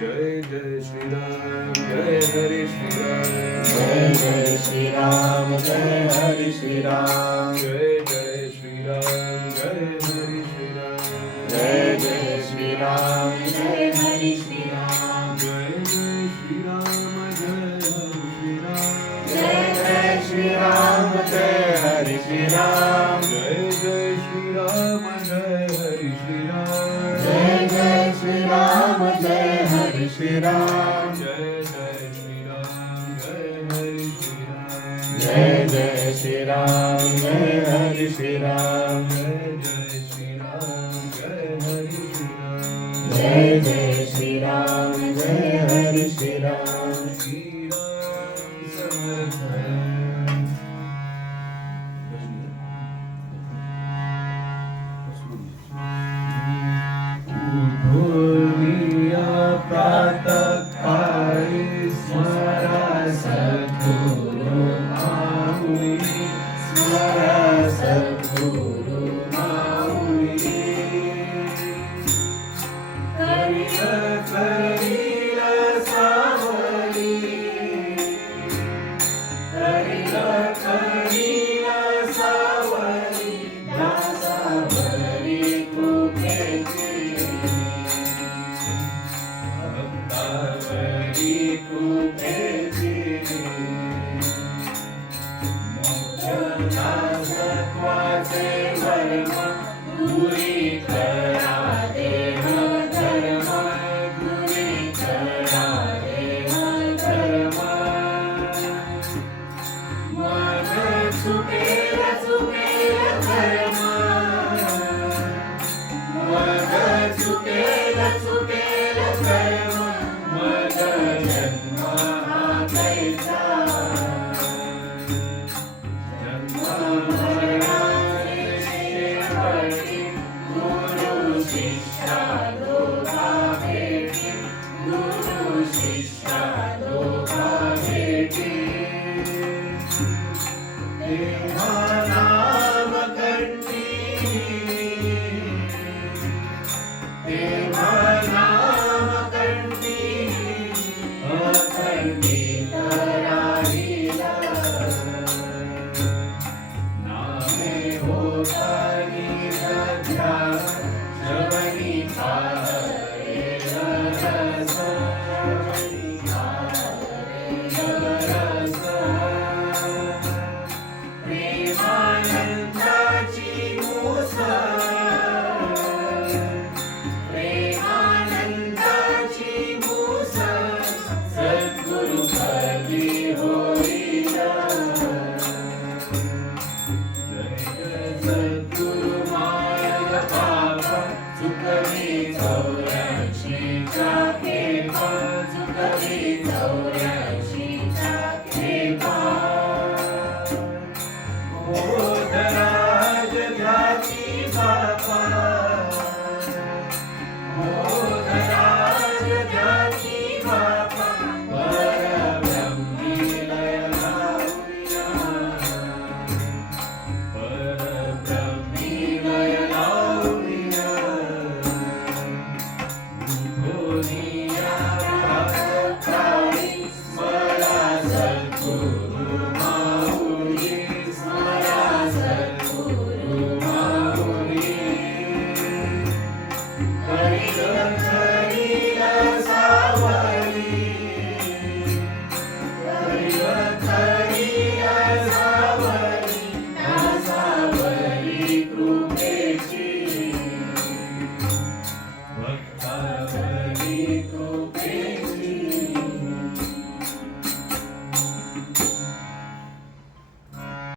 जय जय श्री राम जय हरे श्री राम जय जय श्री राम जय हरि श्री राम जय जय श्री राम जय हरे श्री राम जय जय श्री राम जय हरि श्री राम जय जय श्री राम जय हरे श्री राम जय जय श्री राम जय हरि श्री राम जय जय श्री राम जय श्री राम जय जय श्री राम जय हरे श्री राम जय जय श्री राम जय हरि श्री राम जय जय श्री राम जय हरे श्री राम जय जय श्री राम जय हरि श्री राम श्री राम करिल करिल सावरी दासावरी कुकेची Amen. जय सद्गुरु माय बाबा चुकवी चौऱ्याऐंशीच्या Música